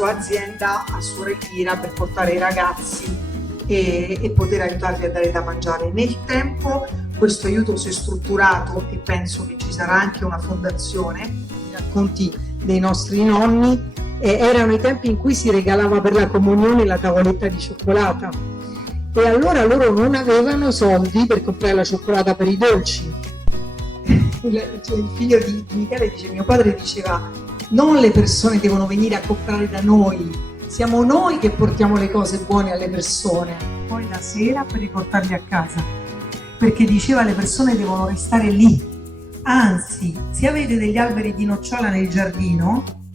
sua azienda a Suor Elvira per portare i ragazzi e poter aiutarli a dare da mangiare. Nel tempo questo aiuto si è strutturato e penso che ci sarà anche una fondazione. I racconti dei nostri nonni erano i tempi in cui si regalava per la comunione la tavoletta di cioccolata e allora loro non avevano soldi per comprare la cioccolata per i dolci. Il figlio di Michele dice, mio padre diceva, non le persone devono venire a comprare da noi, siamo noi che portiamo le cose buone alle persone, poi la sera per riportarle a casa, perché diceva le persone devono restare lì. Anzi, se avete degli alberi di nocciola nel giardino,